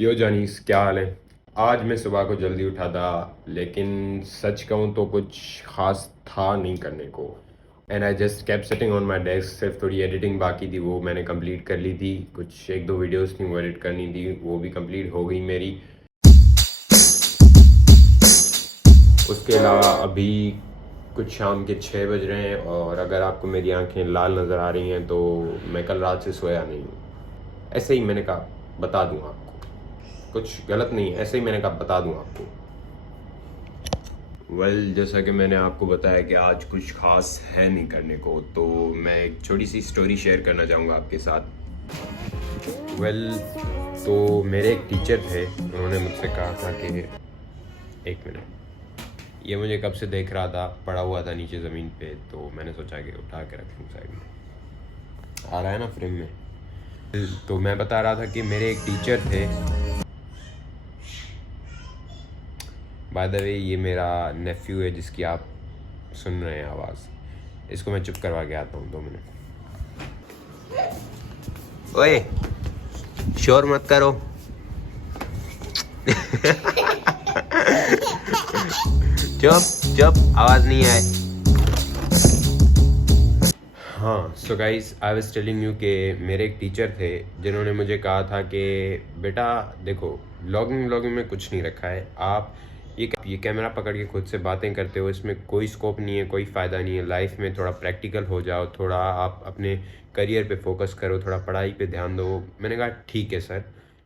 यो जानीस, क्या हाल है। आज मैं सुबह को जल्दी उठा था, लेकिन सच कहूँ तो कुछ ख़ास था नहीं करने को। And I just kept sitting on my desk. सिर्फ थोड़ी एडिटिंग बाकी थी, वो मैंने कंप्लीट कर ली थी। कुछ एक दो वीडियोस थी वो एडिट करनी थी, वो भी कंप्लीट हो गई मेरी। उसके अलावा अभी कुछ शाम के 6 बज रहे हैं, और अगर आपको मेरी आंखें लाल नज़र आ रही हैं तो मैं कल रात से सोया नहीं हूँ। ऐसे ही मैंने कहा बता दूँ आपको, कुछ गलत नहीं है, ऐसे ही मैंने कहा बता दूँ आपको। जैसा कि मैंने आपको बताया कि आज कुछ ख़ास है नहीं करने को, तो मैं एक छोटी सी स्टोरी शेयर करना चाहूँगा आपके साथ। तो मेरे एक टीचर थे, उन्होंने मुझसे कहा था कि एक मिनट, ये मुझे कब से देख रहा था, पड़ा हुआ था नीचे ज़मीन पे, तो मैंने सोचा कि उठा के रख लूँ साइड में। आ रहा है ना फ्रेम में। तो मैं बता रहा था कि मेरे एक टीचर थे। बाय द वे, ये मेरा नेफ्यू है जिसकी आप सुन रहे हैं आवाज़। इसको मैं चुप करवा के आता हूँ 2 मिनट। ओए, शोर मत करो। चुप चुप, आवाज़ नहीं आए। हाँ, so guys, I was telling you कि मेरे एक टीचर थे जिन्होंने मुझे कहा था कि बेटा देखो, व्लॉगिंग में कुछ नहीं रखा है। आप ये कैमरा पकड़ के खुद से बातें करते हो, इसमें कोई स्कोप नहीं है, कोई फ़ायदा नहीं है। लाइफ में थोड़ा प्रैक्टिकल हो जाओ, थोड़ा आप अपने करियर पे फोकस करो, थोड़ा पढ़ाई पे ध्यान दो। मैंने कहा ठीक है सर,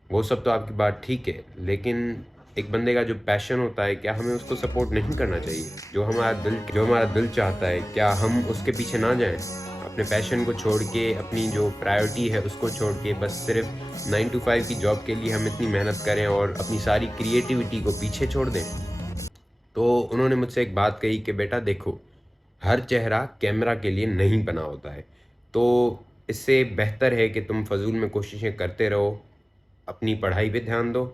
वो सब तो आपकी बात ठीक है, लेकिन एक बंदे का जो पैशन होता है, क्या हमें उसको सपोर्ट नहीं करना चाहिए? जो हमारा दिल चाहता है, क्या हम उसके पीछे ना जाएं? अपने पैशन को छोड़ के, अपनी जो प्रायोरिटी है उसको छोड़ के, बस सिर्फ 9 to 5 की जॉब के लिए हम इतनी मेहनत करें और अपनी सारी क्रिएटिविटी को पीछे छोड़ दें? तो उन्होंने मुझसे एक बात कही कि बेटा देखो, हर चेहरा कैमरा के लिए नहीं बना होता है। तो इससे बेहतर है कि तुम फजूल में कोशिशें करते रहो, अपनी पढ़ाई पे ध्यान दो,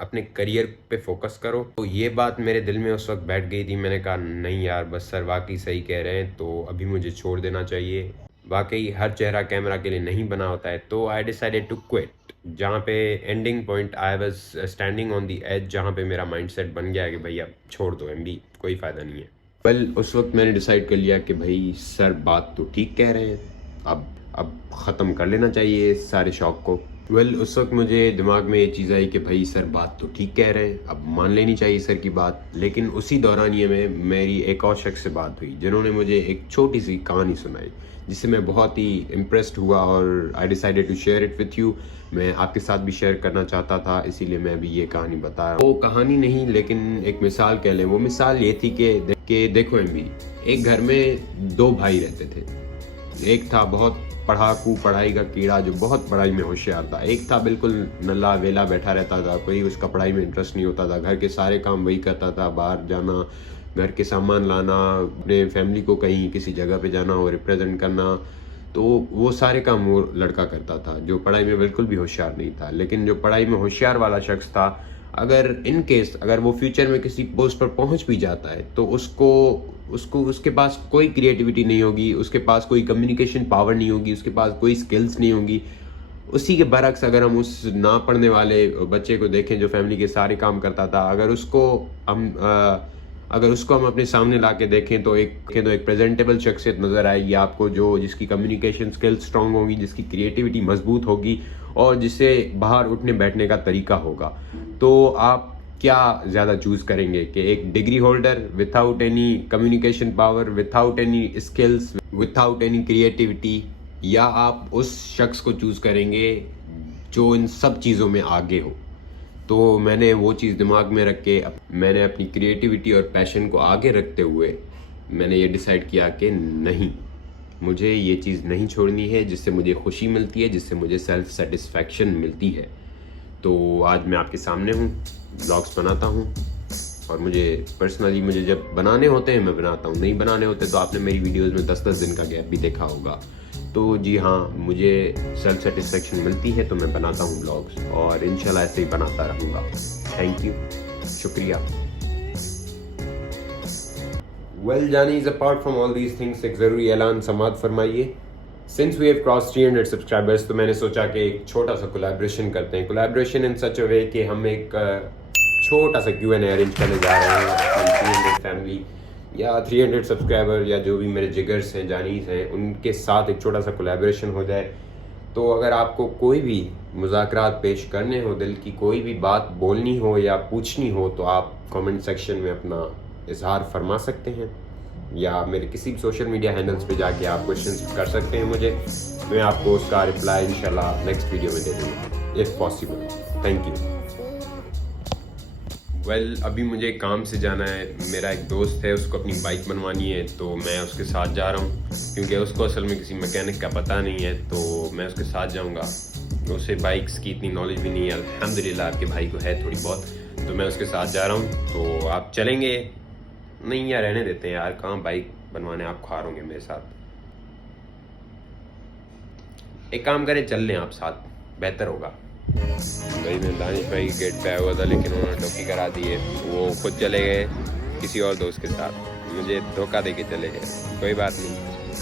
अपने करियर पे फोकस करो। तो ये बात मेरे दिल में उस वक्त बैठ गई थी। मैंने कहा नहीं यार, बस सर वाकई सही कह रहे हैं, तो अभी मुझे छोड़ देना चाहिए। वाकई हर चेहरा कैमरा के लिए नहीं बना होता है। तो आई डिसाइडेड टू क्विट। जहाँ पे ending point, I was standing on the edge, जहाँ पे मेरा माइंडसेट बन गया कि भैया छोड़ दो एमबी, कोई फ़ायदा नहीं है। उस वक्त मैंने डिसाइड कर लिया कि भाई सर बात तो ठीक कह रहे हैं, अब ख़त्म कर लेना चाहिए इस सारे शौक़ को। उस वक्त मुझे दिमाग में ये चीज़ आई कि भाई सर बात तो ठीक कह रहे हैं, अब मान लेनी चाहिए सर की बात। लेकिन उसी दौरानिए में मेरी एक और शख्स से बात हुई, जिन्होंने मुझे एक छोटी सी कहानी सुनाई, जिससे मैं बहुत ही इम्प्रेस्ड हुआ और I decided to share it with you. मैं आपके साथ भी शेयर करना चाहता था, इसीलिए मैं अभी ये कहानी बता रहा हूँ। वो कहानी नहीं, लेकिन एक मिसाल कह लें। वो मिसाल ये थी कि देखो एमबी, एक घर में 2 भाई रहते थे। एक था बहुत पढ़ाकू, पढ़ाई का कीड़ा, जो बहुत पढ़ाई में होशियार था। एक था बिल्कुल नल्ला वेला बैठा रहता था, कोई उसका पढ़ाई में इंटरेस्ट नहीं होता था। घर के सारे काम वही करता था, बाहर जाना, घर के सामान लाना, अपने फैमिली को कहीं किसी जगह पे जाना हो, रिप्रेजेंट करना, तो वो सारे काम वो लड़का करता था, जो पढ़ाई में बिल्कुल भी होशियार नहीं था। लेकिन जो पढ़ाई में होशियार वाला शख्स था, अगर वो फ्यूचर में किसी पोस्ट पर पहुंच भी जाता है, तो उसके पास कोई क्रिएटिविटी नहीं होगी, उसके पास कोई कम्युनिकेशन पावर नहीं होगी, उसके पास कोई स्किल्स नहीं होगी। उसी के बरक्स अगर हम उस ना पढ़ने वाले बच्चे को देखें जो फैमिली के सारे काम करता था, अगर उसको हम अपने सामने ला के देखें तो एक प्रेजेंटेबल शख्सियत नज़र आएगी आपको, जिसकी कम्युनिकेशन स्किल्स स्ट्रांग होगी, जिसकी क्रिएटिविटी मजबूत होगी, और जिसे बाहर उठने बैठने का तरीका होगा। तो आप क्या ज़्यादा चूज़ करेंगे कि एक degree holder without any communication power, without any skills, without any creativity, या आप उस शख्स को चूज़ करेंगे जो इन सब चीज़ों में आगे हो? तो मैंने वो चीज़ दिमाग में रख के, मैंने अपनी क्रिएटिविटी और पैशन को आगे रखते हुए मैंने ये डिसाइड किया कि नहीं, मुझे ये चीज़ नहीं छोड़नी है, जिससे मुझे खुशी मिलती है, जिससे मुझे सेल्फ सेटिस्फैक्शन मिलती है। तो आज मैं आपके सामने हूँ, ब्लॉग्स बनाता हूँ, और मुझे जब बनाने होते हैं मैं बनाता हूँ, नहीं बनाने होते तो आपने मेरी वीडियोज़ में 10-10 दिन का गैप भी देखा होगा। तो जी हाँ, मुझे सेल्फ सेटिस्फेक्शन मिलती है तो मैं बनाता हूँ ब्लॉग्स, और इंशाल्लाह ऐसे ही बनाता रहूँगा। थैंक यू, शुक्रिया। जानीज, apart from all these things, एक ज़रूरी ऐलान समाअत फरमाइए। Since we have cross 300 subscribers, तो मैंने सोचा कि एक छोटा सा कोलैबोरेशन करते हैं। कोलैबोरेशन इन सच अ वे कि हम एक छोटा सा Q&A अरेंज करने जा रहे हैं 300 फैमिली या 300 सब्सक्राइबर या जो भी मेरे जिगर्स हैं, जानीस हैं, उनके साथ एक छोटा सा कोलैबोरेशन हो जाए। तो अगर आपको कोई भी मुज़ाकरात पेश करने हो, दिल की कोई भी बात बोलनी हो या पूछनी हो, तो आप कमेंट सेक्शन में अपना इजहार फरमा सकते हैं या मेरे किसी भी सोशल मीडिया हैंडल्स पे जाके आप क्वेश्चन कर सकते हैं मुझे। मैं आपको उसका रिप्लाई इंशाल्लाह नेक्स्ट वीडियो में दे दूँगा इफ़ पॉसिबल। Thank you. अभी मुझे काम से जाना है। मेरा एक दोस्त है, उसको अपनी बाइक बनवानी है, तो मैं उसके साथ जा रहा हूँ क्योंकि उसको असल में किसी मैकेनिक का पता नहीं है, तो मैं उसके साथ जाऊँगा। उसे बाइक्स की इतनी नॉलेज भी नहीं है, अल्हम्दुलिल्लाह आपके भाई को है थोड़ी बहुत, तो मैं उसके साथ जा रहा हूँ। तो आप चलेंगे? नहीं यार, रहने देते हैं यार, कहाँ बाइक बनवाने आप खार होंगे मेरे साथ। एक काम करें, चल लें आप साथ, बेहतर होगा। भाई मैं दानिश भाई गेट पे आया हुआ था, लेकिन उन्होंने टोकी करा दी है। वो खुद चले गए किसी और दोस्त के साथ, मुझे धोखा दे के चले गए। कोई बात नहीं,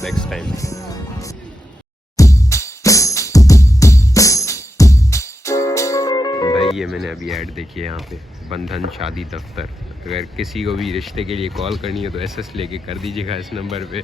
नेक्स्ट टाइम। भाई ये मैंने अभी ऐड देखी है यहाँ पे, बंधन शादी दफ्तर। अगर किसी को भी रिश्ते के लिए कॉल करनी है तो SS लेके कर दीजिएगा इस नंबर पे।